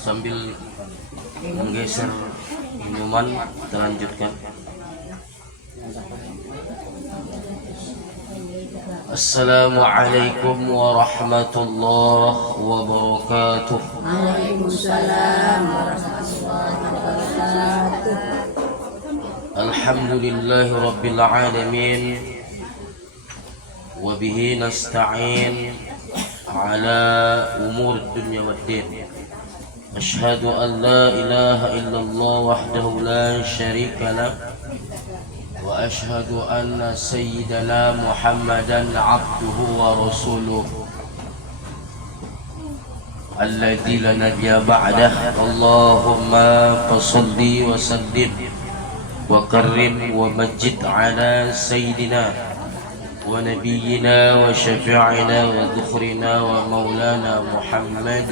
sambil menggeser minuman kita lanjutkan. Assalamualaikum warahmatullahi wabarakatuh. Waalaikumsalam warahmatullahi wabarakatuh. Alhamdulillahi rabbil alamin. Wa bihi nasta'in ala umur dunya waddin. Ashhadu an la ilaha illallah wahdahu la syarika lah. Wa ashhadu anna sayyidana Muhammadan abduhu wa rasuluh alladzi la nabiyya ba'dah. Allahumma fashalli wa sallim wa karrim wa majid ala sayyidina wa nabiyyina wa syafi'ina wa dhukhrina wa maulana Muhammad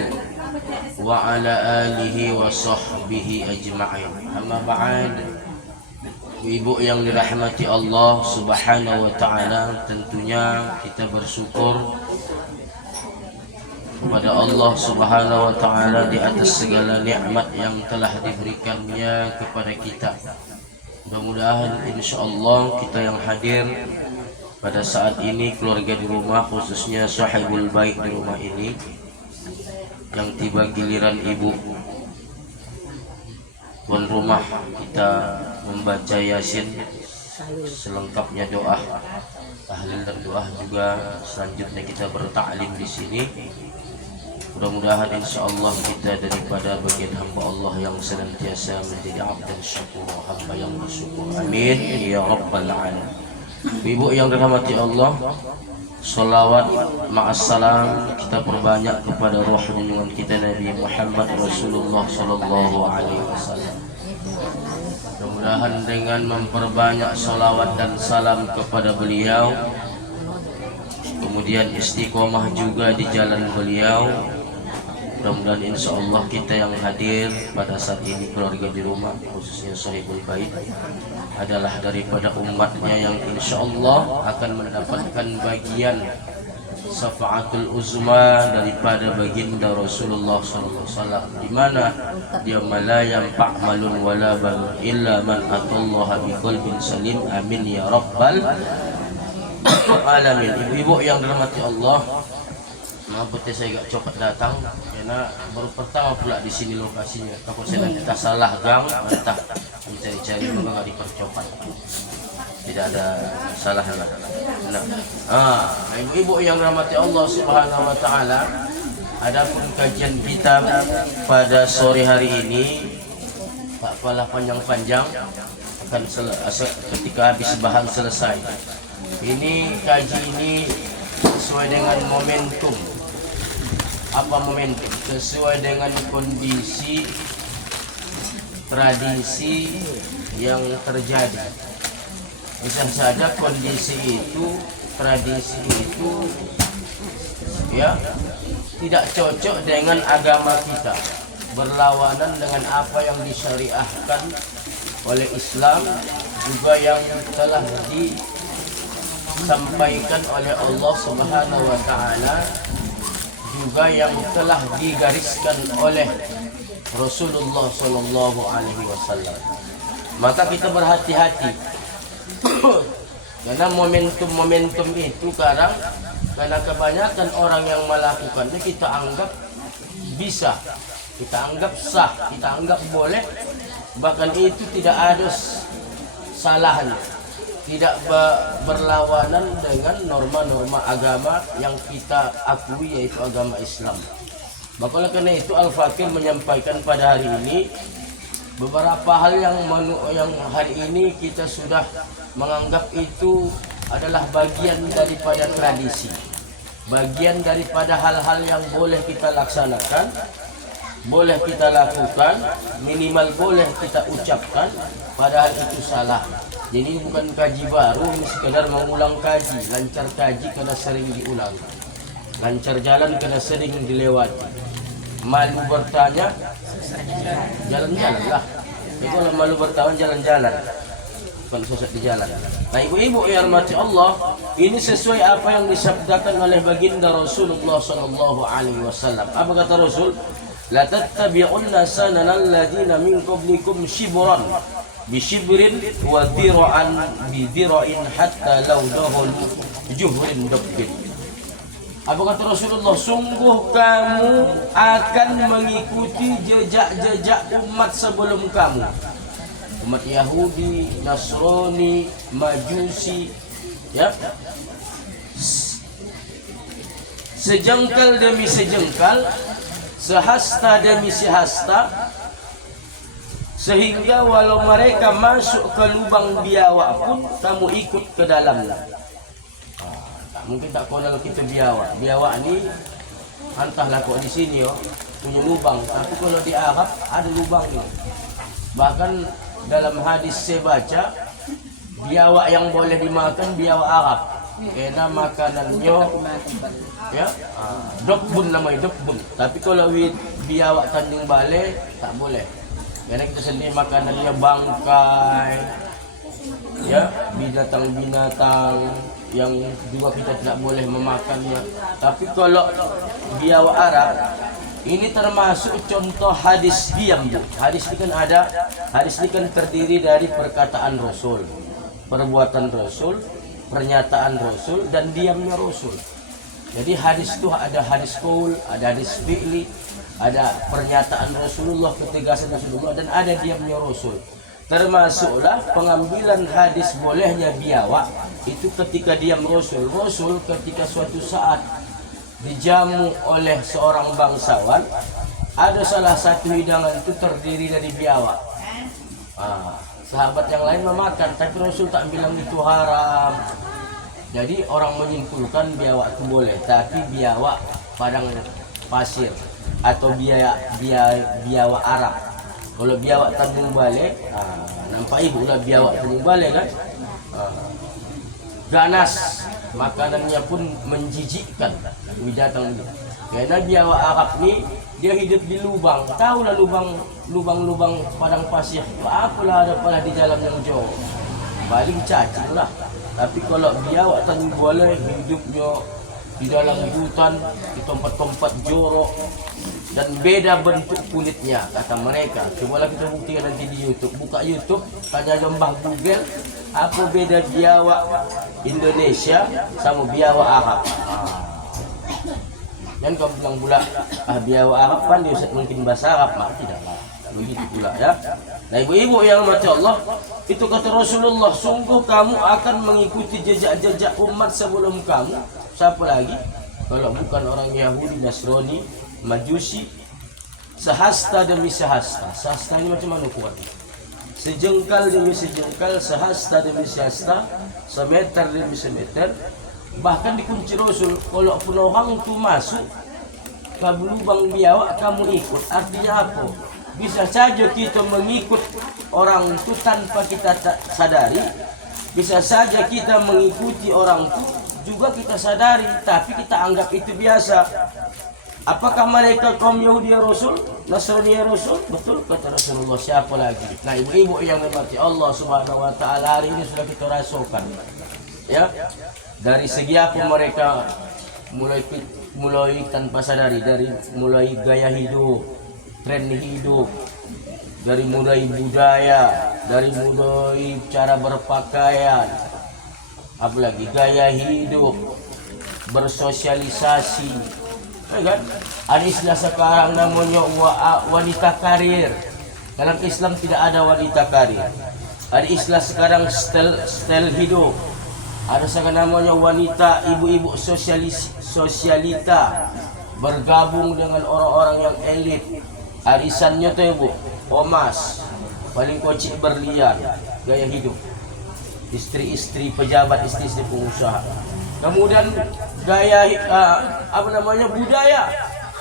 wa ala alihi wa sahbihi ajma'in. Amma ba'd. Ibu yang dirahmati Allah Subhanahu wa ta'ala, tentunya kita bersyukur kepada Allah Subhanahu wa ta'ala di atas segala nikmat yang telah diberikannya kepada kita. Mudah-mudahan insyaallah kita yang hadir pada saat ini, keluarga di rumah, khususnya sahibul bait di rumah ini, yang tiba giliran ibu tuan rumah, kita membaca Yasin selengkapnya, doa tahlil dan doa juga. Selanjutnya kita bertaklim di sini. Mudah-mudahan insyaallah kita daripada bagian hamba Allah yang senantiasa menjadi abdan syakur, hamba yang bersyukur. Amin ya rabbal alamin. Ibu yang dirahmati Allah, salawat ma'assalam kita perbanyak kepada roh junjungan kita Nabi Muhammad Rasulullah sallallahu alaihi wasallam. Mudah-mudahan dengan memperbanyak salawat dan salam kepada beliau, kemudian istiqomah juga di jalan beliau, mudah-mudahan insyaallah kita yang hadir pada saat ini, keluarga di rumah, khususnya sahibul bait, adalah daripada umatnya yang insyaallah akan mendapatkan bagian syafaatul uzma daripada baginda Rasulullah sallallahu alaihi wasallam, di mana dia la yanfa' malun wala banun illa man atallaha biqalbin salim. Amin ya rabbal alamin. Ibu-ibu yang dirahmati Allah, maaf saya agak cepat datang karena baru pertama pula di sini lokasinya. Takut saya nanti tak salah gang, entah mencari-cari maka nggak dipercepat. Tidak ada salahnya. Ibu-ibu yang dirahmati Allah Subhanahu wa taala, adapun kajian kita pada sore hari ini tak apalah panjang-panjang, akan ketika habis bahan selesai. Ini kaji ini sesuai dengan momentum. Apa momentum? Sesuai dengan kondisi tradisi yang terjadi. Bisa saja kondisi itu, tradisi itu ya tidak cocok dengan agama kita, berlawanan dengan apa yang disyariahkan oleh Islam, juga yang telah disampaikan oleh Allah Subhanahu wa taala, juga yang telah digariskan oleh Rasulullah sallallahu alaihi wasallam. Maka kita berhati-hati karena momentum-momentum itu karena kebanyakan orang yang melakukannya kita anggap bisa, kita anggap sah, kita anggap boleh, bahkan itu tidak ada salahnya, tidak berlawanan dengan norma-norma agama yang kita akui, yaitu agama Islam. Maka oleh karena itu Al-Fakir menyampaikan pada hari ini beberapa hal yang hari ini kita sudah menganggap itu adalah bagian daripada tradisi, bagian daripada hal-hal yang boleh kita laksanakan, boleh kita lakukan, minimal boleh kita ucapkan, padahal itu salah. Jadi bukan kaji baru, ini sekedar mengulang kaji. Lancar kaji karena sering diulang, lancar jalan karena sering dilewati. Malu bertanya, jalan-jalan lah. Itu kalau malu bertanya, jalan-jalan, bukan sesat di jalan. Nah, ibu-ibu yang dirahmati Allah, ini sesuai apa yang disabdakan oleh baginda Rasulullah sallallahu alaihi wasallam. Apa kata Rasul? la tattabi'unna sananal ladzina min qablikum shibran bi shibrin wa dira'an bi dira'in hatta law dahulu juhrin dabbin. Apa kata Rasulullah? Sungguh kamu akan mengikuti jejak-jejak umat sebelum kamu. Umat Yahudi, Nasrani, Majusi, ya. Sejengkal demi sejengkal, sehasta demi sehasta, sehingga walau mereka masuk ke lubang biawak pun kamu ikut ke dalamnya. Mungkin tak kenal kita biawak. Biawak ni entahlah kok di sini punya lubang, tapi kalau di Arab ada lubang ni. Bahkan dalam hadis saya baca, biawak yang boleh dimakan biawak Arab. Karena makanannya ya dokbun, namanya dokbun. Tapi kalau biawak Tanjung Balai tak boleh. Karena kita sendiri makanannya bangkai, ya, binatang-binatang yang juga kita tidak boleh memakannya. Tapi kalau biawak Arab ini termasuk contoh hadis diam. Hadis ini kan ada, hadis ini kan terdiri dari perkataan Rasul, perbuatan Rasul, pernyataan Rasul, dan diamnya Rasul. Jadi hadis itu ada hadis qaul, ada hadis fi'li, ada pernyataan Rasulullah, ketegasan Rasulullah, dan ada diamnya Rasul. Termasuklah pengambilan hadis bolehnya biawak itu ketika diam Rasul. Rasul ketika suatu saat dijamu oleh seorang bangsawan, ada salah satu hidangan itu terdiri dari biawak. Sahabat yang lain memakan, tapi Rasul tak bilang itu haram. Jadi orang menyimpulkan biawak itu boleh, tapi biawak padang pasir atau biawak Arab. Kalau biawak Tanjung Balai, nampak ibu lah biawak Tanjung Balai kan, ganas, makanannya pun menjijikkan binatang ini. Karena biawak Arab ni dia hidup di lubang, tahulah lubang padang pasir. Apalah ada pala di dalam yang jauh, paling cacing lah. Tapi kalau biawak Tanjung Balai hidupnya di dalam hutan, di tempat-tempat jorok, dan beda bentuk kulitnya kata mereka. Cobalah kita buktikan nanti di YouTube. Buka YouTube, tanya lembah Google, apa beda biawak Indonesia sama biawak Arab. Dan kau bilang pula biawak Arab kan dia mungkin bahasa Arab, tidak begitu pula ya. Nah ibu-ibu yang mati Allah, itu kata Rasulullah, sungguh kamu akan mengikuti jejak-jejak umat sebelum kamu. Siapa lagi? Kalau bukan orang Yahudi, Nasrani, Majusi. Sehasta demi sehasta. Sehasta ini macam mana kuatnya? Sejengkal demi sejengkal, sehasta demi sehasta, semeter demi semeter. Bahkan dikunci Rasul, kalau pun orang itu masuk ke lubang biawak kamu ikut. Artinya apa? Bisa saja kita mengikut orang itu tanpa kita sadari. Bisa saja kita mengikuti orang itu juga kita sadari, tapi kita anggap itu biasa. Apakah mereka kaum Yahudi ya Rasul, Nasrani ya Rasul? Betul kata Rasulullah, siapa lagi? Nah ibu-ibu yang dirahmati Allah Subhanahu wa taala, hari ini sudah kita rasakan. Ya. Dari segi apa mereka mulai tanpa sadari, dari mulai gaya hidup, tren hidup, dari mulai budaya, dari mulai cara berpakaian, apalagi gaya hidup, bersosialisasi, kan? Ada istilah sekarang namanya wanita karir. Dalam Islam tidak ada wanita karir. Ada istilah sekarang style hidup. Ada sekarang namanya wanita ibu-ibu sosialita, bergabung dengan orang-orang yang elit. Arisannya tuh ibu, omas, paling kocik berlian, gaya hidup. Istri-istri pejabat, istri-istri pengusaha. Kemudian gaya budaya.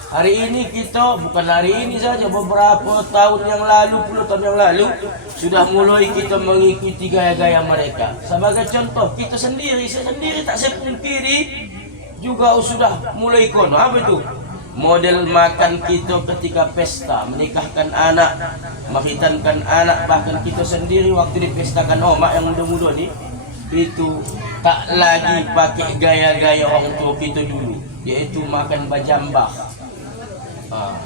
Hari ini kita, bukan hari ini saja, beberapa tahun yang lalu, puluh tahun yang lalu, sudah mulai kita mengikuti gaya-gaya mereka. Sebagai contoh, kita sendiri, saya sendiri tak saya pungkiri, juga sudah mulai kono. Apa itu? Model makan kita ketika pesta, menikahkan anak, menghitankan anak, bahkan kita sendiri waktu dipestakan omak yang muda-muda ni, itu tak lagi pakai gaya-gaya orang tua kita dulu, yaitu makan bajambah.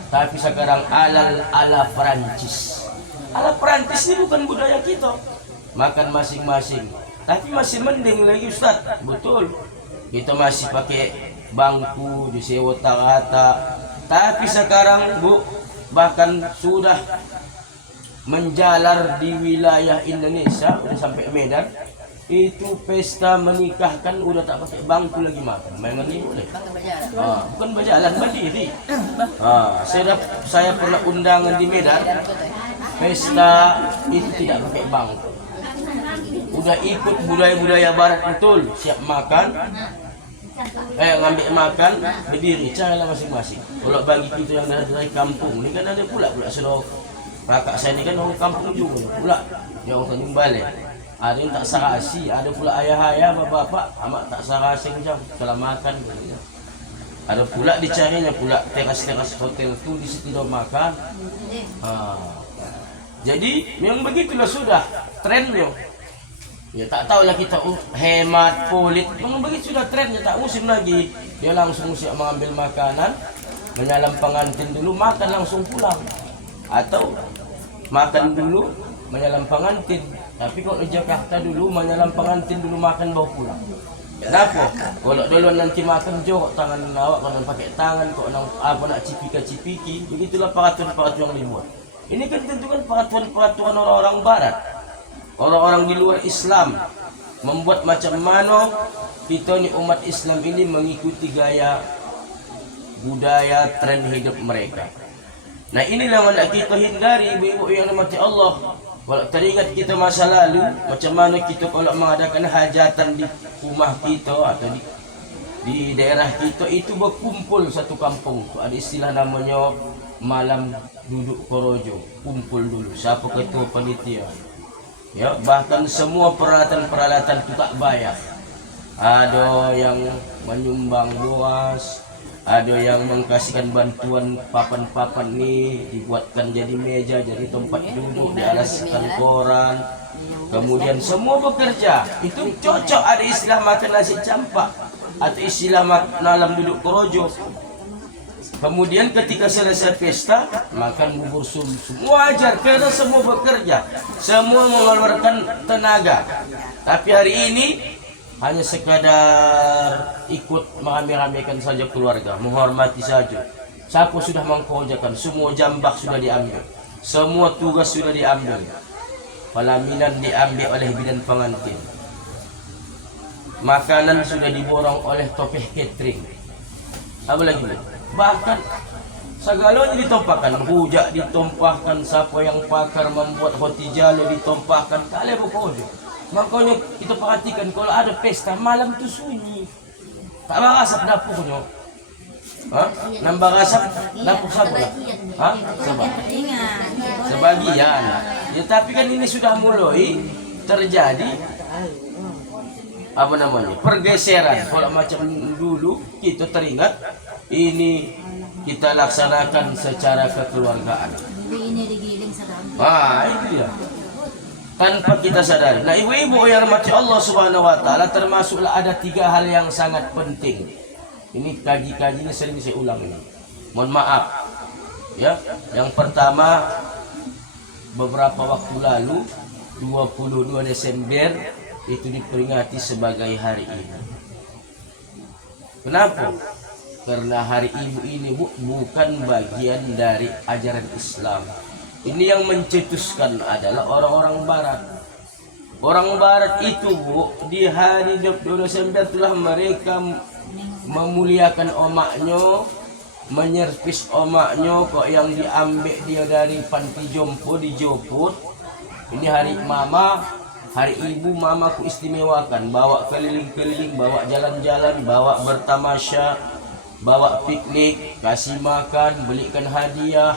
Tapi sekarang ala Perancis. Ala Perancis ini bukan budaya kita. Makan masing-masing. Tapi masih mending lagi Ustaz. Betul. Kita masih pakai bangku, disewa rata. Tapi sekarang Bu, bahkan sudah menjalar di wilayah Indonesia, udah sampai Medan. Itu pesta menikahkan udah tak pakai bangku lagi makan. Mainan ini boleh. Bukan berjalan berdiri. Saya pernah undangan di Medan. Pesta itu tidak pakai bangku. Udah ikut budaya-budaya barat betul. Siap makan. Ngambil makan, berdiri, carilah masing-masing. Kalau bagi kita yang dari kampung, ini kan ada pula saudara kakak saya ini kan orang kampung juga pula. Dia orang Tanjung Balai. Ada yang tak sarasi, ada pula ayah-ayah, bapak-bapak, amat tak sarasi macam kalau makan. Ada pula dicarinya pula teras-teras hotel tu di situ dah makan. Jadi memang begitulah sudah trennya. Ya tak tahulah kita hemat, polit. Memang begitu sudah trennya, tak musim lagi. Dia langsung siap mengambil makanan, menyalam pengantin dulu, makan langsung pulang. Atau makan dulu, menyalam pengantin. Tapi kalau di Jakarta dulu, menyalam pengantin dulu, makan bawa pulang. Kenapa? Kalau dulu nanti makan jorok tangan awak, kalau pakai tangan, kalau nak cipika-cipiki, begitulah peraturan-peraturan yang dibuat. Ini kan tentu kan peraturan-peraturan orang-orang barat. Orang-orang di luar Islam membuat macam mana kita ni umat Islam ini mengikuti gaya budaya tren hidup mereka. Nah inilah yang nak kita hindari ibu-ibu yang dirahmati Allah. Kalau teringat kita masa lalu, macam mana kita kalau mengadakan hajatan di rumah kita atau di daerah kita itu berkumpul satu kampung. Ada istilah namanya malam duduk korojo, kumpul dulu. Siapa ketua panitia? Ya, bahkan semua peralatan-peralatan itu tak bayar. Ada yang menyumbang boas, ada yang mengkasihkan bantuan papan-papan ni dibuatkan jadi meja, jadi tempat duduk, dialaskan koran. Kemudian semua bekerja. Itu cocok ada istilah makan nasi campak atau istilah malam duduk korojo. Kemudian ketika selesai pesta, makan bubur sum-sum. Wajar, karena semua bekerja. Semua mengeluarkan tenaga. Tapi hari ini, hanya sekadar ikut mengambil-ambilkan saja keluarga. Menghormati saja. Siapa sudah mengkerjakan, semua jambak sudah diambil. Semua tugas sudah diambil. Pelaminan diambil oleh bidan pengantin. Makanan sudah diborong oleh topeh catering. Apa lagi? Bahkan segalanya ditumpahkan, rujak ditumpahkan, siapa yang pakar membuat roti jalo ditumpahkan, kalian berkodoh. Makanya kita perhatikan kalau ada pesta malam tu sunyi, tak berasap dapurnya. Nambah rasap dapur siapa? Sebagian. Ya tapi kan ini sudah mulai terjadi pergeseran. Kalau macam dulu kita teringat ini kita laksanakan secara kekeluargaan. Ini digiling sedang. Itu dia. Tanpa kita sadari. Nah, ibu-ibu yang dirahmati Allah Subhanahu wa taala, termasuklah ada 3 hal yang sangat penting. Ini kaji-kajinya sering saya ulang ini. Mohon maaf. Ya, yang pertama beberapa waktu lalu 22 Desember itu diperingati sebagai hari ibu. Kenapa? Karena hari ibu ini bukan bagian dari ajaran Islam. Ini yang mencetuskan adalah orang-orang barat. Orang barat itu di hari 22 Desember itulah mereka memuliakan omaknya, menyervis omaknya kok yang diambil dia dari panti jompo dijemput. Ini hari mama, hari ibu mamaku istimewakan, bawa keliling-keliling, bawa jalan-jalan, bawa bertamasya, bawa piknik, kasih makan, belikan hadiah,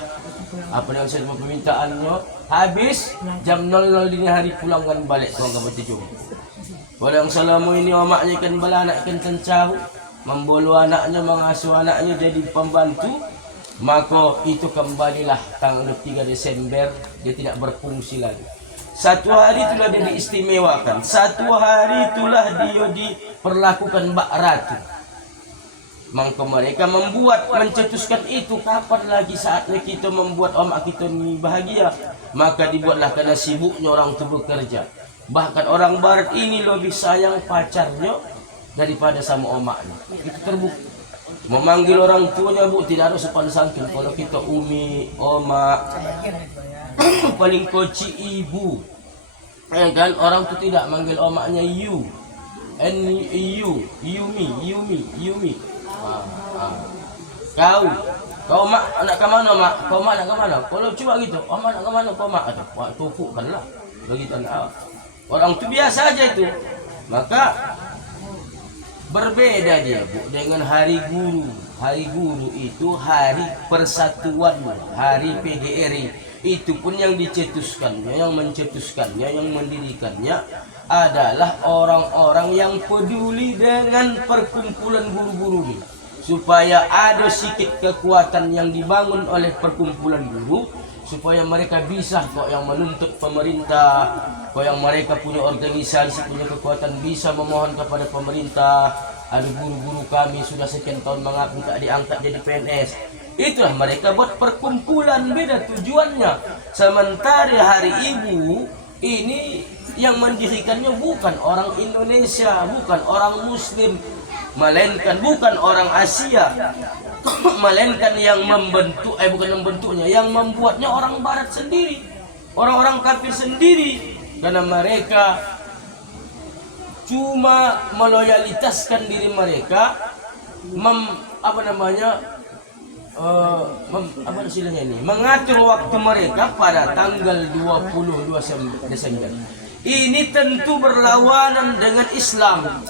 apa dengan semua permintaannya. Habis jam 00 dini hari pulangkan balik tuan ke panti jompo. Kalau yang selama ini omaknya ikan belanak, ikan tencahu, membolu anaknya, mengasuh anaknya jadi pembantu, maka itu kembalilah tanggal 3 Desember dia tidak berfungsi lagi. Satu hari itulah dia diistimewakan, satu hari itulah dia diperlakukan bak ratu. Maka mereka mencetuskan itu. Kapan lagi saatnya kita membuat omak kita ini bahagia? Maka dibuatlah karena sibuknya orang itu bekerja. Bahkan orang barat ini lebih sayang pacarnya daripada sama omaknya. Itu terbukti. Memanggil orang tuanya, Bu, tidak ada sopan santun. Kalau kita umi, omak, paling koci ibu. Ya kan, orang itu tidak manggil omaknya you. You, Yumi. Kau mak nak ke mana, mak? Kau mak nak ke mana? Kalau coba gitu, mak nak ke mana? Kau mak kata, wah tufuk kan lah. Begitu anak. Orang itu biasa aja itu. Maka berbeda dia, Bu, dengan hari guru. Hari guru itu hari persatuan, hari PGRI. Itu pun yang dicetuskannya, yang mencetuskannya, yang mendirikannya adalah orang-orang yang peduli dengan perkumpulan guru-guru ini. Supaya ada sedikit kekuatan yang dibangun oleh perkumpulan guru, supaya mereka bisa kok yang menuntut pemerintah, kok yang mereka punya organisasi, punya kekuatan bisa memohon kepada pemerintah. Ada guru-guru kami sudah sekian tahun mengabdi tak diangkat jadi PNS. Itulah mereka buat perkumpulan, beda tujuannya. Sementara hari ibu ini yang mendirikannya bukan orang Indonesia, bukan orang Muslim, melainkan bukan orang Asia, melainkan yang membentuknya, yang membuatnya orang Barat sendiri, orang-orang kafir sendiri, karena mereka cuma meloyalitaskan diri mereka, mengatur waktu mereka pada tanggal 22 Desember. Ini tentu berlawanan dengan Islam.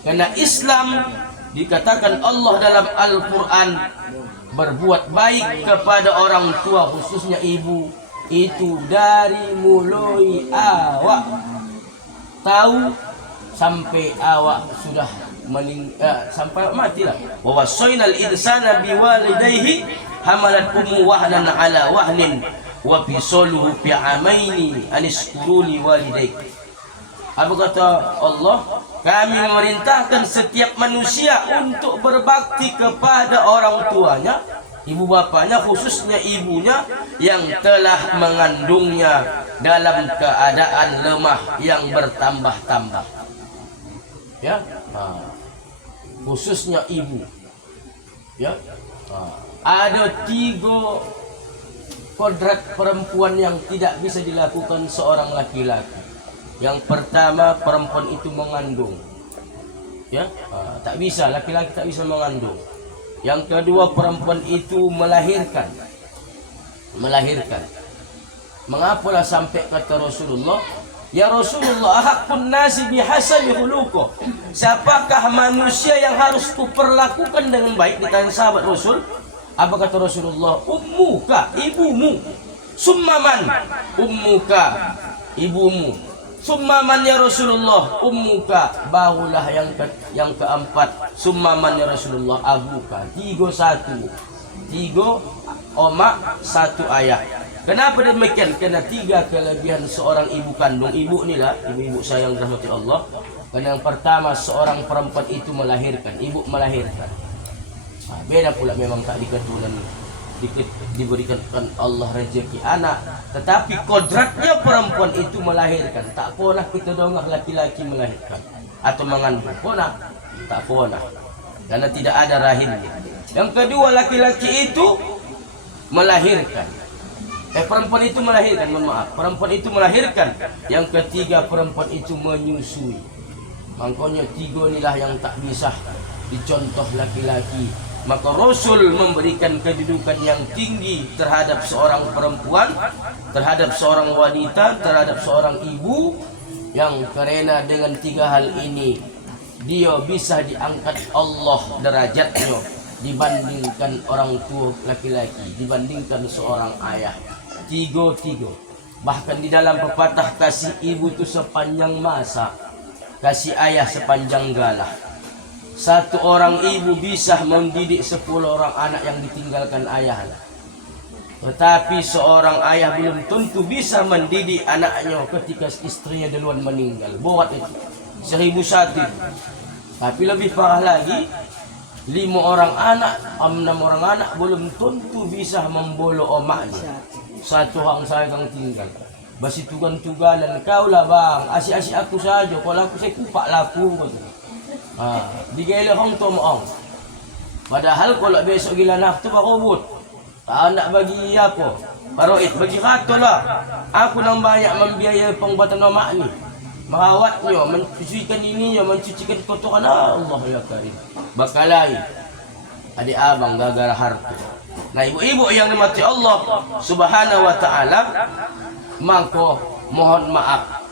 Karena Islam dikatakan Allah dalam Al-Quran, berbuat baik kepada orang tua khususnya ibu itu dari mulai awak tahu sampai awak sudah sampai matilah. Wa wasainal insana biwalidayhi hamalat ummu wahnan ala wahnin wa fisaluhu fi amaini anishkuruli walidayk. Apa kata Allah? Kami memerintahkan setiap manusia untuk berbakti kepada orang tuanya, ibu bapanya, khususnya ibunya yang telah mengandungnya dalam keadaan lemah yang bertambah-tambah. Ya, khususnya ibu. Ya, ada 3 kodrat perempuan yang tidak bisa dilakukan seorang laki-laki. Yang pertama, perempuan itu mengandung. Ya, tak bisa, laki-laki tak bisa mengandung. Yang kedua, perempuan itu melahirkan. Mengapalah sampai kata Rasulullah, ya Rasulullah, haqqun nasi bihasabi khuluquh. Siapakah manusia yang harus kuperlakukan dengan baik? Ditanya sahabat Rasul. Apa kata Rasulullah? Ummuka, ibumu. Summaman, ummuka, ibumu. Summaman ya Rasulullah, ummuka, barulah yang keempat. Summaman ya Rasulullah, abuka. 3 omak, 1 ayah. Kenapa demikian? Karena 3 kelebihan seorang ibu kandung. Ibu inilah, ibu-ibu sayang rahmati Allah. Karena yang pertama, seorang perempuan itu melahirkan. Ibu melahirkan. Beda pula memang tak diketurunan, diberikan Allah rezeki anak, tetapi kodratnya perempuan itu melahirkan. Tak pernah kita dengar laki-laki melahirkan atau mengandung, tak pernah, karena tidak ada rahimnya. Yang kedua, laki-laki itu melahirkan. Perempuan itu melahirkan, perempuan itu melahirkan. Yang ketiga, perempuan itu menyusui. Makanya 3 inilah yang tak bisa dicontoh laki-laki. Maka Rasul memberikan kedudukan yang tinggi terhadap seorang perempuan, terhadap seorang wanita, terhadap seorang ibu, yang karena dengan 3 hal ini dia bisa diangkat Allah derajatnya dibandingkan orang tua laki-laki, dibandingkan seorang ayah. 3. Bahkan di dalam pepatah, kasih ibu itu sepanjang masa, kasih ayah sepanjang galah. 1 orang ibu bisa mendidik 10 orang anak yang ditinggalkan ayahnya. Tetapi seorang ayah belum tentu bisa mendidik anaknya ketika istrinya duluan meninggal. Buat itu 1001. Tapi lebih parah lagi, 5 orang anak, 6 orang anak belum tentu bisa membolo omaknya. Satu hang saya kang tinggal. Basi tugan-tugalan kau lah bang, asik-asik aku saja. Kalau aku saya kupak laku. Digele hong to moong. Padahal kalau besok gila nak tu bakobot. Anak bagi apa? Paroit bagi kato lah. Aku nang banyak membiayai pengobatan omak ni. Merawatnya, mencucikan ini, mencucikan kotoran. Allah ya karim. Bakalai adik abang gara-gara harta. Nah ibu-ibu yang dimati Allah subhanahu wa ta'ala, maka mohon maaf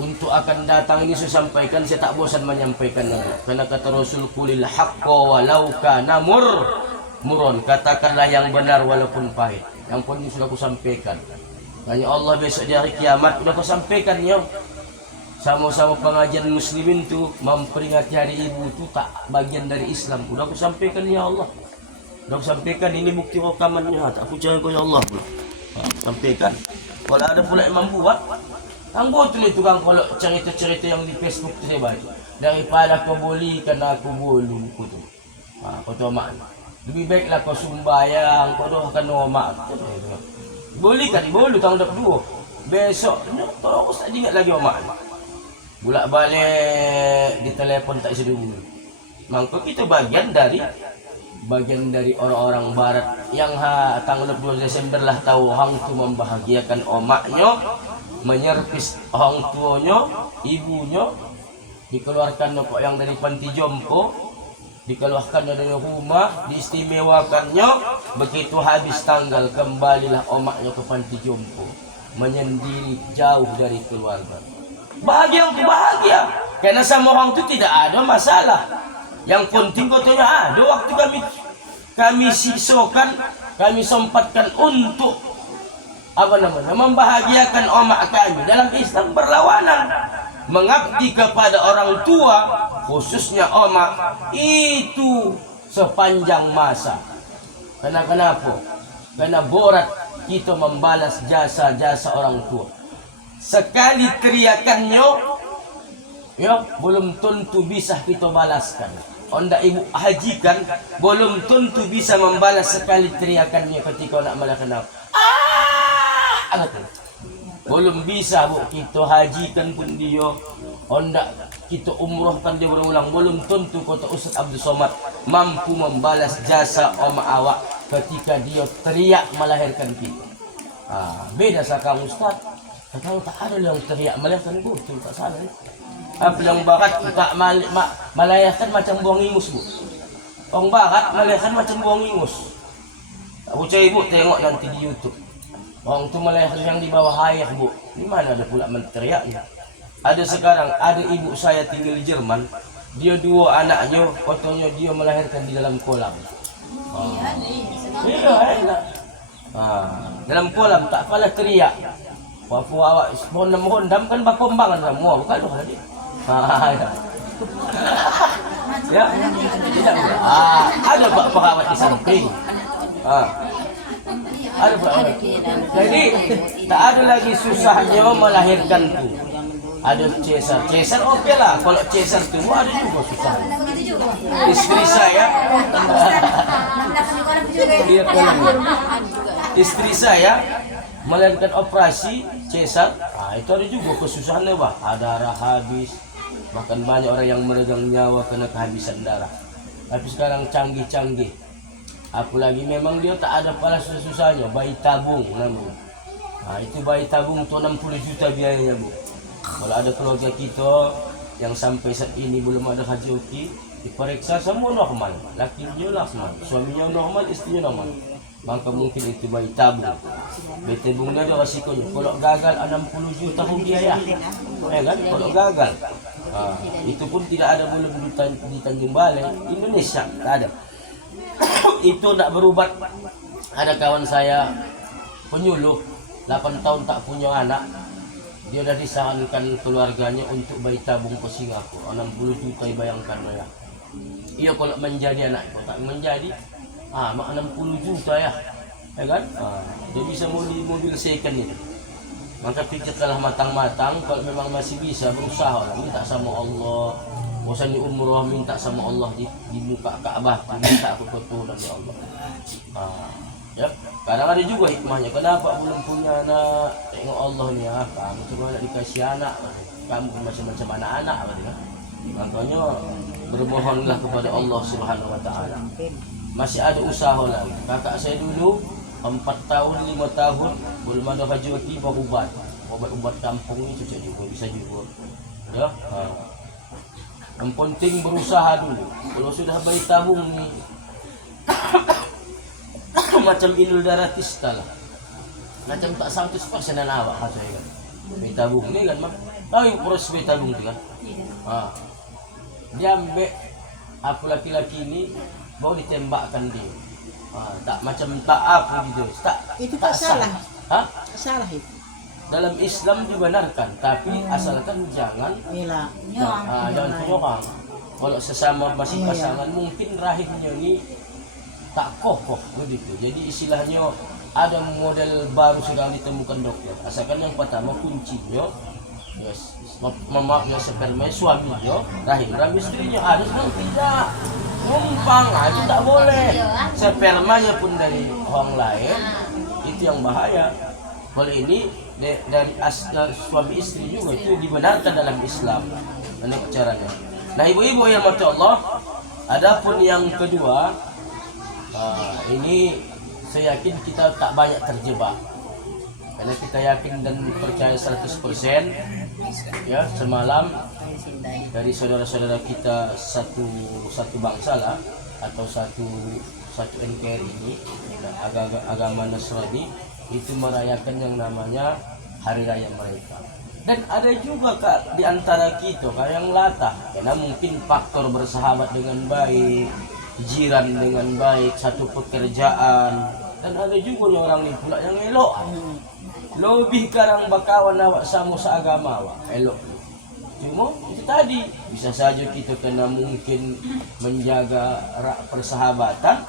untuk akan datang ini saya sampaikan, saya tak bosan menyampaikan lagi. Karena kata Rasul kulil haqqa walau kana muron, katakanlah yang benar walaupun pahit. Yang penting sudah aku sampaikan. Hanya Allah besok di hari kiamat sudah aku sampaikan ya. Sama-sama pengajian muslimin tu memperingati hari ibu tu tak bagian dari Islam. Udah aku sampaikan ya Allah. Udah aku sampaikan, ini bukti rekamannya. Tak aku cari kau ya Allah pula. Sampaikan. Kalau ada pula yang membuat, anggo tu itu kan kalau cerita-cerita yang di Facebook tu saya baca. Daripada kau bolikan aku bolu aku tu. Kau tahu mak. Lebih baiklah kau sumbayang, kau doakan mak. Bolikan bolu tahun dah kedua. Besok, tolong aku tak ingat lagi mak. Bulak balik di telepon tak sedulu. Maka kita bagian dari orang-orang barat yang tanggal 2 Desember lah tahu hang tu membahagiakan omaknya, menyerpis orang tuanya, ibunya, dikeluarkan kok yang dari panti jompo, dikeluarkan dari rumah, diistimewakannya, begitu habis tanggal kembalilah omaknya ke panti jompo, menyendiri jauh dari keluarga. Bahagia untuk bahagia, karena sama orang itu tidak ada masalah. Yang penting katanya ada waktu kami sisokan, kami sempatkan untuk membahagiakan omak kami. Dalam Islam berlawanan, mengabdi kepada orang tua, khususnya omak, itu sepanjang masa. Kenapa? Karena borat kita membalas jasa-jasa orang tua. Sekali teriakannya, ya belum tentu bisa kita balaskan. Onda ibu hajikan, belum tentu bisa membalas sekali teriakannya ketika nak melakukan belum bisa bu kita hajikan pun dia. Onda kita umrohkan dia berulang, belum tentu kata Ustaz Abdul Somad mampu membalas jasa omak awak ketika dia teriak melahirkan kita. Beda sekarang Ustaz. Kalau tak ada yang teriak melahirkan bu, itu tak salah. Apa yang barat tak melahirkan macam buang ingus bu. Orang barat melahirkan macam buang ingus. Tak percaya ibu tengok nanti di YouTube. Orang tu melahirkan yang di bawah air bu. Di mana ada pula menteriaknya? Ada sekarang, ada ibu saya tinggal di Jerman. Dia 2 anaknya, fotonya dia melahirkan di dalam kolam. Iya. Dalam kolam tak pala teriak. Wafu awak mohon-mohon kan bakombangan semua bukan lu tadi. Ya. Ada pak perawat di samping. Ada pak. Jadi tak ada lagi susahnya melahirkan tu. Ada cesar okey lah. Kalau cesar tu ada juga susah. Istri saya istri saya melahirkan operasi cesar, itu ada juga kesusahannya bah. Darah habis, bahkan banyak orang yang meregang nyawa karena kehabisan darah. Tapi sekarang canggih-canggih. Apalagi memang dia tak ada pala susah-susahnya, bayi tabung namanya. Itu bayi tabung tu 60 juta biayanya bu. Kalau ada keluarga kita yang sampai saat ini belum ada haji oki, diperiksa semua normal, lakinya normal, suaminya normal, istrinya normal. Maka mungkin itu bayi tabung. Bayi tabung dia ada resikonya. Kalau gagal 60 juta rupiah ya. Kan? Kalau gagal. Itu pun tidak ada belum di Tanjung Balai, Indonesia tak ada. Itu nak berubat. Ada kawan saya penyuluh 8 tahun tak punya anak. Dia dah disarankan keluarganya untuk bayi tabung ke Singapura. 60 juta bayangkan ya. Ia kalau menjadi anak tak menjadi. Mak 60 juta ya kan? Dia bisa mobil second itu. Maka pikirkanlah matang-matang. Kalau memang masih bisa berusaha lah, minta sama Allah bosan di umroh minta sama Allah di muka Ka'bah, minta aku keturunan ya Allah. Ya, kadang ada juga hikmahnya. Kenapa belum punya anak? Tengok Allah nih ya, kamu coba nak dikasih anak, kamu macam-macam anak-anak, makanya bermohonlah kepada Allah Subhanahu Wa Taala. Masih ada usaha lagi. Kakak saya dulu 4 tahun 5 tahun belum ada haji akibah obat kampung ini cocok juga, bisa juga. Ya, yang penting berusaha dulu. Kalau sudah bayi tabung nih macam Inul Daratista lah, macam tak 100% awak kata saya kan. Bayi tabung ni kan, tahu proses bayi tabung tu kan. Dia ambil aku laki-laki ini baru ditembakkan dia. Tak macam tak apa gitu. Itu tak salah. Hah? Salah itu. Dalam Islam dibenarkan, tapi asalkan jangan Ila. jangan penyokong. Kalau sesama masih pasangan mungkin rahimnya ini tak kokoh begitu. Jadi istilahnya ada model baru sedang ditemukan dokter. Asalkan yang pertama kuncinya mamaknya sperma suaminya, rahim istrinya ada sedang tidak numpang, itu tak boleh. Spermanya pun dari orang lain, itu yang bahaya. Kalau ini dari asal suami istri juga itu dibenarkan dalam Islam. Ini caranya. Nah ibu-ibu yang mati Allah, adapun yang kedua, ini saya yakin kita tak banyak terjebak. Karena kita yakin dan percaya 100% ya, semalam dari saudara-saudara kita satu bangsa lah, atau satu NKRI ini agama Nasrani itu merayakan yang namanya hari raya mereka. Dan ada juga Kak di antara kita yang latah, karena mungkin faktor bersahabat dengan baik, jiran dengan baik, satu pekerjaan, dan ada juga orang ini pula yang elok. Lebih karang bakawan awak sama seagama awak elok. Cuma itu tadi bisa saja kita kena mungkin menjaga persahabatan,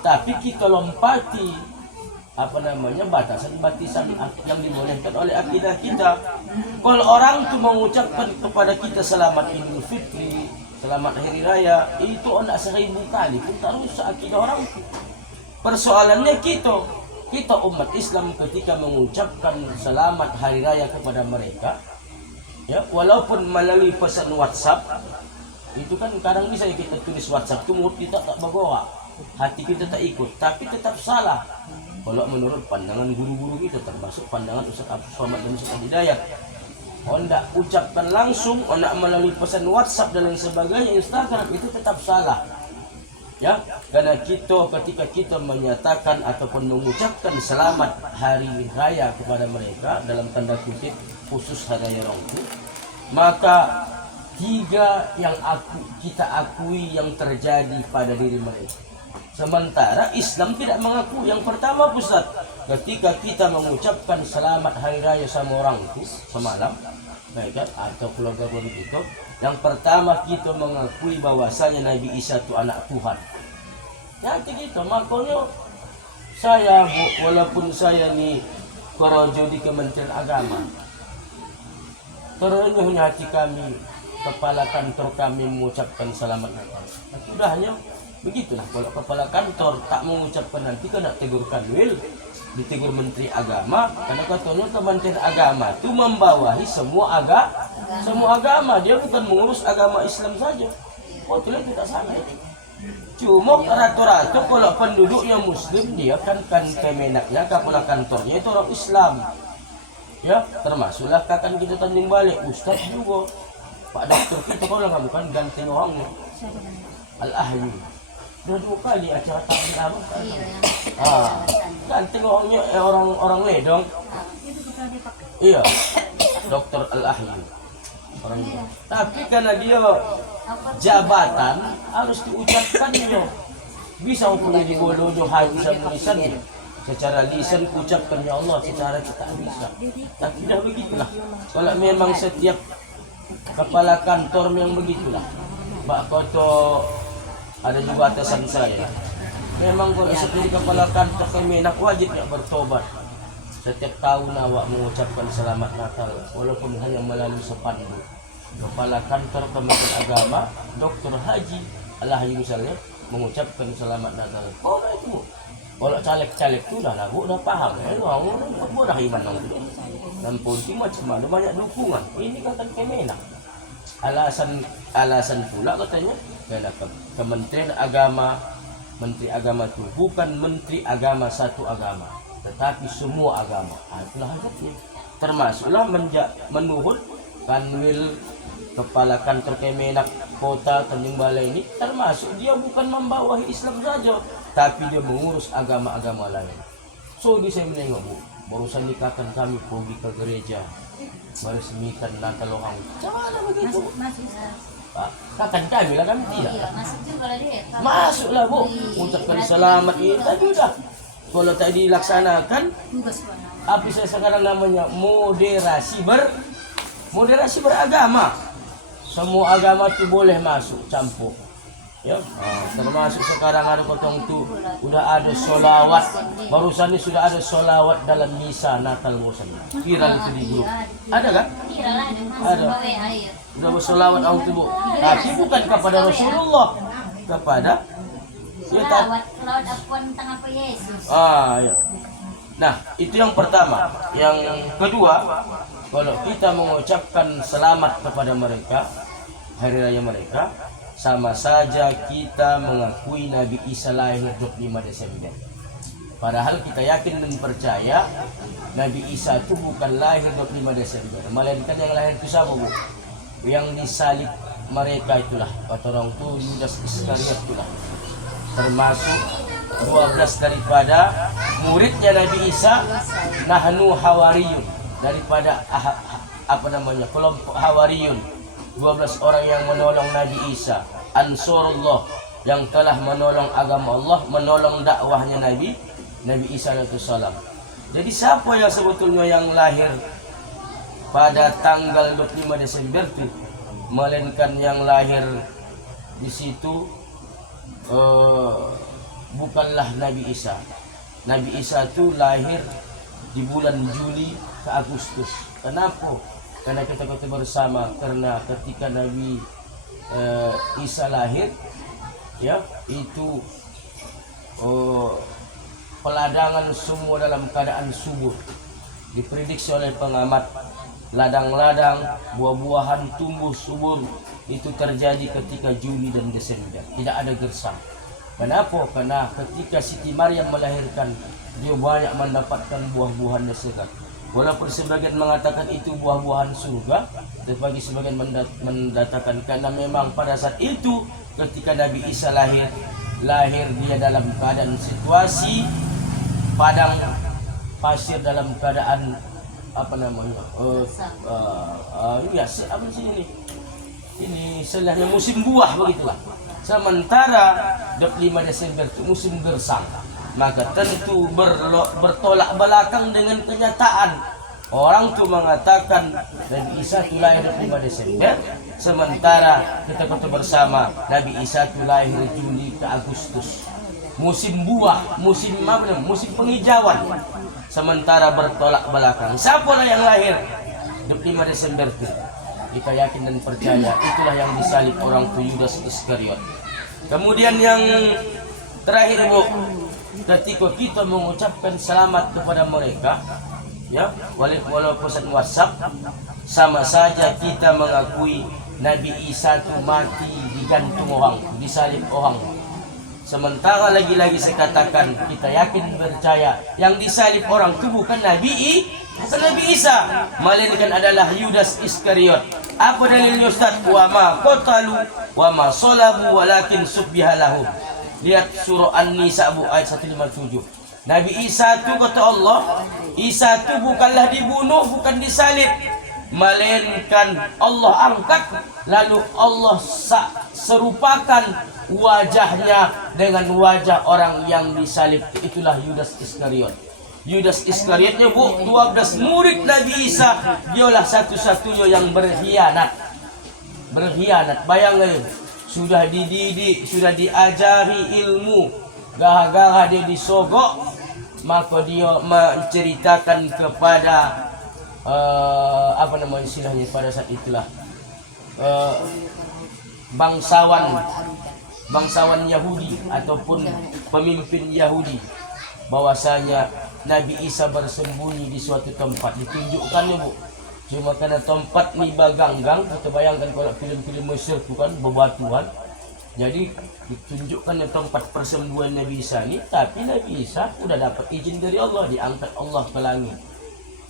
tapi kita lompati batasan yang dibolehkan oleh akidah kita. Kalau orang itu mengucapkan kepada kita selamat Idul Fitri, selamat Hari Raya, itu nak 1000 kali pun tak rusak akidah orang itu. Persoalannya kita umat Islam ketika mengucapkan selamat Hari Raya kepada mereka, ya walaupun melalui pesan WhatsApp, itu kan kadang bisa kita tulis WhatsApp itu mulut kita tak bergerak, hati kita tak ikut, tapi tetap salah. Kalau menurut pandangan guru-guru kita, termasuk pandangan Ustaz Abdul Somad dan Ustaz Hidayat, hendak ucapkan langsung, hendak melalui pesan WhatsApp dan lain sebagainya, Instagram, itu tetap salah. Ya, karena ketika kita menyatakan ataupun mengucapkan selamat hari raya kepada mereka dalam tanda kutip khusus hari raya itu, maka 3 yang kita akui yang terjadi pada diri mereka. Sementara Islam tidak mengaku. Yang pertama Ustaz, ketika kita mengucapkan selamat hari raya sama orang itu semalam, baik kan, atau keluarga begitu, yang pertama kita mengakui bahwasanya Nabi Isa itu anak Tuhan. Ya gitu, makanya saya walaupun saya ni kerja di Kementerian Agama, terenyuhnya hati kami, kepala kantor kami mengucapkan selamat Natal. Sudahnya begitulah, kalau kepala kantor tak mengucapkan nanti kena tegur Kanwil, ditegur Menteri Agama, karena katanya Kementerian Agama itu membawahi semua agama, dia bukan mengurus agama Islam saja. Oh itu tidak salah. Cuma rata-rata kalau penduduknya Muslim, dia kan kemenaknya, kepala kantornya itu orang Islam. Ya, termasuklah kakan kita Tanjung Balik, Ustaz juga, Pak Dokter kita kalau nggak bukan ganti orangnya, Al-Ahyu. Udah 2 kali acara tahun apa? Ganti orangnya orang ledong. Iya, Dokter Al-Ahyu. Orang itu. Tapi karena dia jabatan harus diucapkannya. Bisa hukumnya dibodoh bisa tulisannya. Secara lisan ucapkan ya Allah, secara kita bisa. Tapi tidak begitulah. Kalau memang setiap kepala kantor yang begitulah, Pak Koto ada juga atasan saya. Memang kalau seperti kepala kantor Kemenak wajib bertobat. Setiap tahun awak mengucapkan selamat Natal, walaupun hanya melalui spanduk. Kepala Kantor Kementerian Agama Dr. Haji Al-Haji misalnya mengucapkan selamat Natal. Oh nah itu kalau caleg-caleg itu dah udah paham ya, mudah iman orang itu. Dan politik macam mana banyak dukungan. Ini kata Kemenak. Alasan pula katanya karena Kementerian Agama, Menteri Agama itu bukan Menteri Agama satu agama, tetapi semua agama. Itulah hajatnya. Termasuklah menuhut Kanwil Kepala Kantor Kemenak Kota Tanjung Balai ini, termasuk dia bukan membawahi Islam saja, tapi dia mengurus agama-agama lain. So di saya menengok bu, barusan nikahkan kami pergi ke gereja, meresmikan Natal orang. Mana begitu? Masuk. Katakan kami lah kami tidak. Iya, masuk juga lah dia. Masuklah bu, ucapkan selamat ini tadi dah. Kalau tak dilaksanakan, Tugas Pak. apa saya sekarang namanya moderasi beragama. Semua agama tu boleh masuk campur. Ya, termasuk sekarang ada potong tu udah ada solawat. Barusan ini sudah ada solawat dalam misa Natal bosan. Viral itu di grup. Ada kan? Kira lah Ada. air. Sudah bersolawat orang tu bu. Tapi bukan kepada Rasulullah, kepada ya, Laut akuan tengah apa Yesus. ya. Nah, itu yang pertama. Yang kedua, kalau kita mengucapkan selamat kepada mereka, hari raya mereka, sama saja kita mengakui Nabi Isa lahir 25 Desember. Padahal kita yakin dan percaya Nabi Isa itu bukan lahir 25 Desember, melainkan yang lahir itu siapa bu? Yang disalib mereka itulah, kata orang itu Yudas Iskariot itulah. Termasuk 12 daripada muridnya Nabi Isa, nahnu hawariyun, daripada kelompok hawariyun, 12 orang yang menolong Nabi Isa, Ansarullah, yang telah menolong agama Allah, menolong dakwahnya Nabi Isa alaihissalam. Jadi siapa yang sebetulnya yang lahir pada tanggal 25 Desember itu, melainkan yang lahir di situ bukanlah Nabi Isa. Nabi Isa itu lahir di bulan Juli ke Agustus. Kenapa? Karena kita bersama, karena ketika Nabi Isa lahir, ya itu peladangan semua dalam keadaan subur. Diprediksi oleh pengamat, ladang-ladang, buah-buahan tumbuh subur itu terjadi ketika Juli dan Desember. Tidak ada gersang. Kenapa? Karena ketika Siti Maryam melahirkan, dia banyak mendapatkan buah-buahan yang segar. Walaupun sebagian mengatakan itu buah-buahan surga, tetapi sebagian mendatakan karena memang pada saat itu ketika Nabi Isa lahir dia dalam keadaan situasi padang pasir, dalam keadaan ini selahnya musim buah begitulah. Sementara 25 Desember itu musim gersang, maka tentu bertolak belakang dengan kenyataan. Orang tu mengatakan Nabi Isa itu lahir 25 Desember, sementara kita bersama Nabi Isa itu lahir Juli ke Agustus. Musim buah, musim penghijauan. Sementara bertolak belakang. Siapa yang lahir 25 Desember itu? Kita yakin dan percaya itulah yang disalib orang tu Yudas Iskariot. Kemudian yang terakhir bu, ketika kita mengucapkan selamat kepada mereka, ya walaupun pesan WhatsApp, sama saja kita mengakui Nabi Isa itu mati digantung orang, disalib orang. Sementara lagi-lagi saya katakan, kita yakin percaya yang disalib orang itu bukan Nabi Isa, melainkan adalah Yudas Iskariot. Apa dalilnya Ustaz? Wa ma qatalu wa ma salabu walakin subbiha lahum. Lihat surah An-Nisa ayat 157. Nabi Isa itu kata Allah, Isa itu bukanlah dibunuh, bukan disalib, melainkan Allah angkat, lalu Allah serupakan wajahnya dengan wajah orang yang disalib. Itulah Yudas Iskariot. Yudas Iskariotnya bu, 12 murid Nabi Isa, dialah satu-satunya yang berkhianat. Bayangkan, sudah dididik, sudah diajari ilmu, gara-gara dia disogok, maka dia menceritakan kepada istilahnya pada saat itulah eh, bangsawan Yahudi ataupun pemimpin Yahudi bahwasanya Nabi Isa bersembunyi di suatu tempat. Ditunjukkan ya Bu, cuma karena tempat ni baganggang. Kita bayangkan kalau film-film Mesir itu kan bebatuan, jadi ditunjukkan tempat persembunyian Nabi Isa ini. Tapi Nabi Isa udah dapat izin dari Allah, diangkat Allah ke langit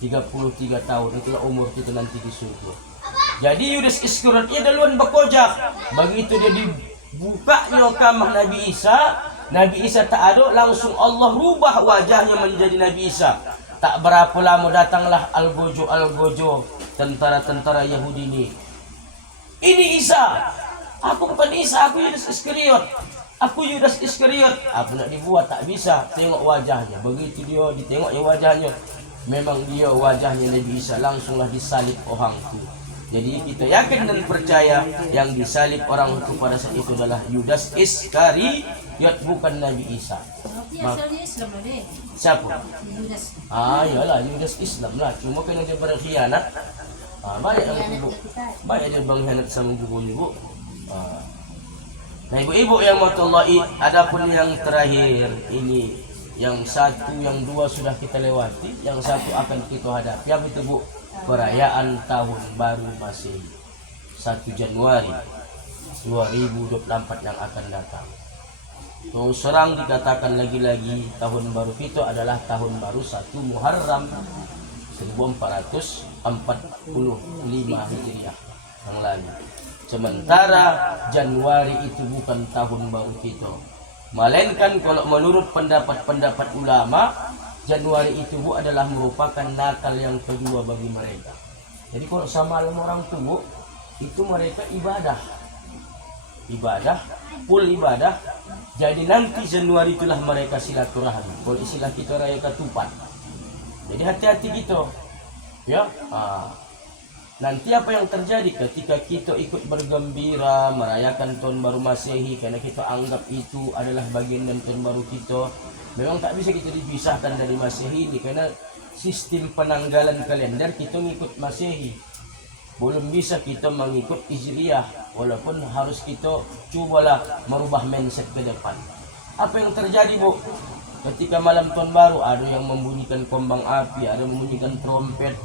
33 tahun. Itulah umur kita nanti di surga. Jadi Yudas Iskariot ia duluan berkojak. Begitu dia dibuka kamar Nabi Isa tak ada, langsung Allah rubah wajahnya menjadi Nabi Isa. Tak berapa lama datanglah Al-Gojo, tentara-tentara Yahudi ini. Ini Isa. Aku bukan Isa, aku Yudas Iskariot. Apa nak dibuat, tak bisa. Tengok wajahnya. Begitu dia ditengoknya wajahnya, memang dia wajahnya Nabi Isa. Langsunglah disalib orang itu. Jadi kita yakin dan percaya yang disalib orang itu pada saat itu adalah Yudas Iskariot, bukan Nabi Isa. Berarti asalnya Islam lah deh. Siapa? Judas. Iyalah Yudas Islam lah. Cuma kena dia berkhianat. Banyak yang ibu, banyak dia berkhianat sama gurunya Bu. Nah ibu-ibu yang mautullahi, adapun yang terakhir ini, yang satu, yang dua sudah kita lewati, yang satu akan kita hadapi. Apa itu Bu? Perayaan tahun baru Masehi 1 Januari 2024 yang akan datang. Terus serang dikatakan lagi-lagi tahun baru kita adalah tahun baru 1 Muharram 1445 Hijriah yang lalu. Sementara Januari itu bukan tahun baru kita, melainkan kalau menurut pendapat ulama, Januari itu Bu adalah merupakan Natal yang kedua bagi mereka. Jadi kalau sama orang tua itu mereka ibadah, full ibadah. Jadi nanti Januari itulah mereka silaturahmi. Kalau istilah kita raya ketupat. Jadi hati-hati kita. Ya. Nanti apa yang terjadi ketika kita ikut bergembira merayakan tahun baru Masehi, karena kita anggap itu adalah bagian dari tahun baru kita. Memang tak bisa kita dipisahkan dari Masehi ini, karena sistem penanggalan kalender kita ngikut Masehi. Belum bisa kita mengikut Hijriah, walaupun harus kita cubalah merubah mindset ke depan. Apa yang terjadi Bu? Ketika malam tahun baru ada yang membunyikan kembang api, ada yang membunyikan trompet.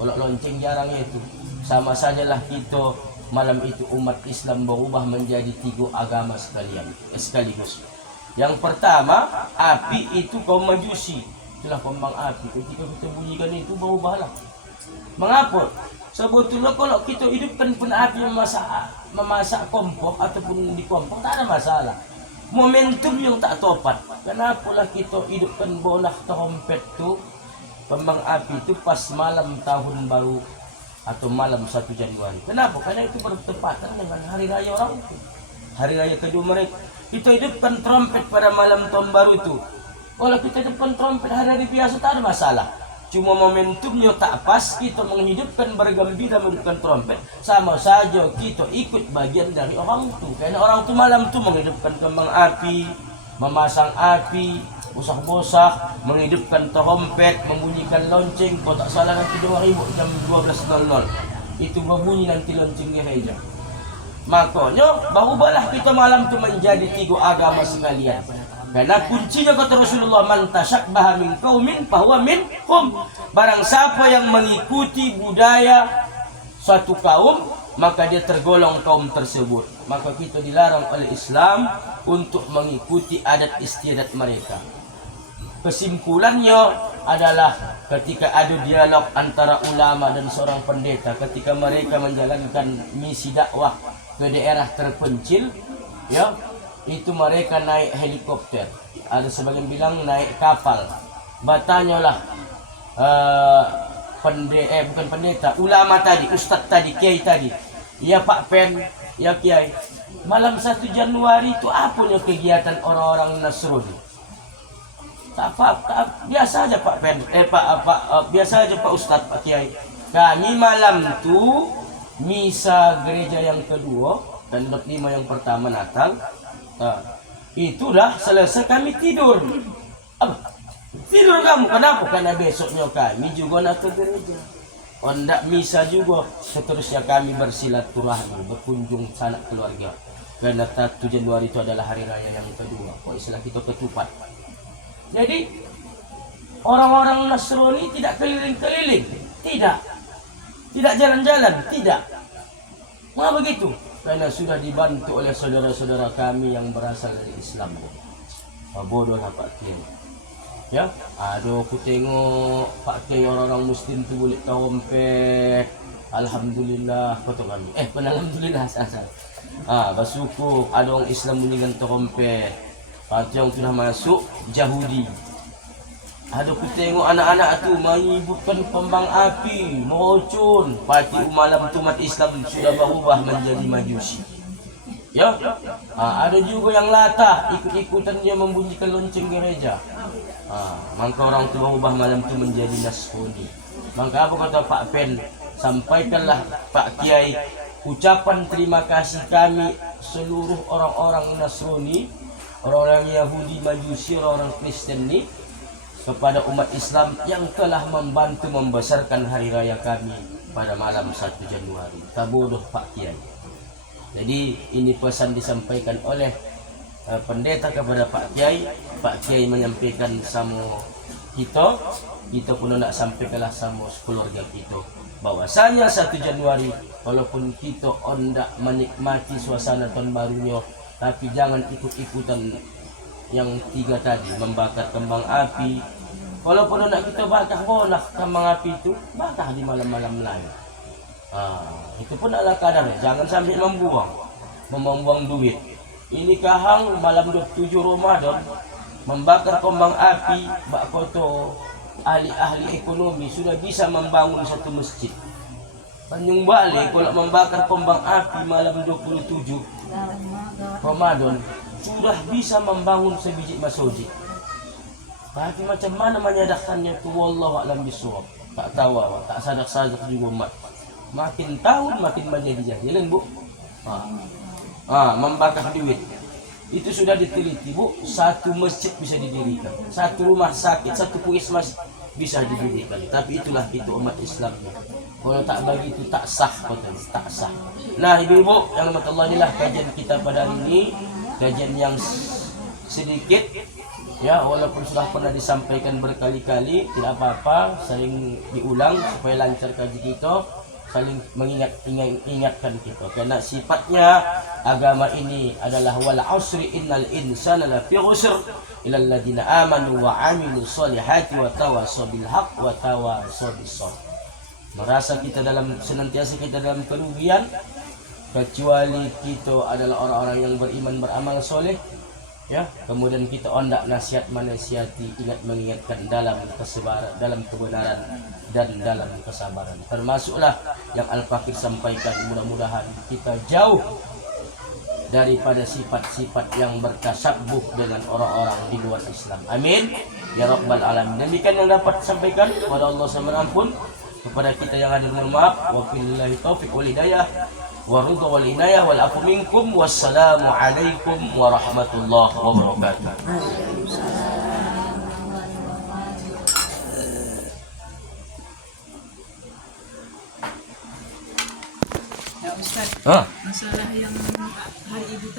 Kalau lonceng jarang itu. Sama sajalah kita malam itu umat Islam berubah menjadi 3 agama sekaligus. Yang pertama, api itu kaum Majusi, itulah kembang api. Ketika kita bunyikan itu berubahlah. Mengapa? Sebetulnya kalau kita hidupkan pun api memasak kompor ataupun di kompor tak ada masalah. Momentum yang tak tepat. Kenapalah kita hidupkan bola trompet tu, kembang api itu pas malam tahun baru atau malam 1 Januari. Kenapa? Karena itu bertepatan dengan hari raya orang itu. Hari raya kedua mereka. Kita hidupkan trompet pada malam tahun baru itu. Kalau kita hidupkan trompet hari-hari biasa tak ada masalah. Cuma momentumnya tak pas, kita menghidupkan bergembira menghidupkan trompet, sama saja kita ikut bagian dari orang itu. Karena orang itu malam itu menghidupkan kembang api, memasang api, bosak-bosak, menghidupkan trompet, membunyikan lonceng. Kalau tak salah nanti 2000 jam 12.00 itu berbunyi nanti lonceng gereja. Makanya berubahlah kita malam itu menjadi 3 agama sekalian. Karena kuncinya kata Rasulullah, man tasyabbaha min qaumin fahuwa minhum. Barang siapa yang mengikuti budaya suatu kaum, maka dia tergolong kaum tersebut. Maka kita dilarang oleh Islam untuk mengikuti adat istiadat mereka. Kesimpulannya adalah ketika ada dialog antara ulama dan seorang pendeta, ketika mereka menjalankan misi dakwah ke daerah terpencil, ya, itu mereka naik helikopter, ada sebagian bilang naik kapal. Batanyalah bukan pendeta, ulama tadi, ustaz tadi, kiai tadi, ya Pak Pen, ya kiai, malam 1 Januari itu apanya kegiatan orang-orang Nasrani? Tak biasa aja Pak Pen, biasa aja Pak Ustaz, Pak Kiai. Kami malam itu misa gereja yang kedua dan 5 yang pertama Natal. Itu dah selesai kami tidur. Tidur kamu kenapa? Karena besoknya kami juga nak ke gereja. Ondak misa juga, seterusnya kami bersilaturahmi, berkunjung sanak keluarga. Karena 1 Januari itu adalah hari raya yang kedua. Kok istilah kita ketupat. Jadi orang-orang Nasrani tidak keliling-keliling, tidak jalan-jalan, tidak. Mengapa begitu? Karena sudah dibantu oleh saudara-saudara kami yang berasal dari Islam. Bodohlah Pak Kiai. Ya, aduh aku tengok Pak Kiai orang-orang Muslim tu boleh tawampet. Alhamdulillah, kata kami. Alhamdulillah asal. Bersyukur ada orang Islam meninggal tawampet. Lepas yang sudah masuk Yahudi. Aduh aku tengok anak-anak tu menyibukkan kembang api, merocun. Pati malam tu umat Islam sudah berubah menjadi Majusi. Ya, ada juga yang latah ikut-ikutan dia membunyikan lonceng gereja. Maka orang tua ubah malam itu menjadi Nasrani. Maka apa kata Pak Pen? Sampaikanlah Pak Kiai ucapan terima kasih kami seluruh orang-orang Nasrani, orang-orang Yahudi, Majusi, orang-orang Kristen ini kepada umat Islam yang telah membantu membesarkan hari raya kami pada malam 1 Januari. Tak bodoh Pak Kiai. Jadi ini pesan disampaikan oleh pendeta kepada Pak Kiai. Pak Kiai menyampaikan sama kita pun nak sampaikanlah sama keluarga kita bahwasanya 1 Januari walaupun kita hendak menikmati suasana tahun barunya, tapi jangan ikut-ikutan yang 3 tadi, membakar kembang api. Walaupun nak kita bakar bolah kembang api itu, bakar di malam-malam lain. Itu pun adalah kadarnya. Jangan sampai membuang duit. Ini kahang malam 27 Ramadan membakar kembang api, bak foto ahli-ahli ekonomi sudah bisa membangun satu masjid. Tanjung Balik kalau membakar kembang api malam 27 Ramadan sudah bisa membangun sebiji masjid. Tapi macam mana menyadarkannya itu wallahu a'lam bishawab. Tak tahu, tak sadar-sadar juga umat. Makin tahun makin menjadi jahilan, Bu. Membakar duit. Itu sudah diteliti, Bu. Satu masjid bisa didirikan, satu rumah sakit, satu puskesmas bisa didirikan. Tapi itulah itu umat Islamnya. Kalau tak bagi itu tak sah, tak sah. Nah, ibu-ibu yang rahmat Allah, inilah kajian kita pada hari ini. Kajian yang sedikit, ya, walaupun sudah pernah disampaikan berkali-kali, tidak apa-apa, sering diulang supaya lancar kaji kita, saling mengingatkan kita. Karena sifatnya agama ini adalah wal asri innal insana lafi khusr illal ladzina amanu wa amilus solihati wa tawassaw bil haqq wa tawassaw bis sabr. Merasa kita senantiasa kita dalam kerugian kecuali kita adalah orang-orang yang beriman, beramal soleh, ya. Kemudian kita hendak nasihat menasihati, ingat mengingatkan dalam kesebaran, dalam kebenaran dan dalam kesabaran. Termasuklah yang Al-Fakir sampaikan, mudah-mudahan kita jauh daripada sifat-sifat yang bertasabuh dengan orang-orang di luar Islam. Amin ya rabbal alamin. Demikian yang dapat disampaikan. Kepada Allah Subhanahu kepada kita yang hadir, mohon maaf. Wa billahi taufiq wal hidayah wa ridha wal inayah wal afu minkum. Wassalamu alaikum warahmatullahi wabarakatuh. Ya Ustaz, masalah yang hari ibu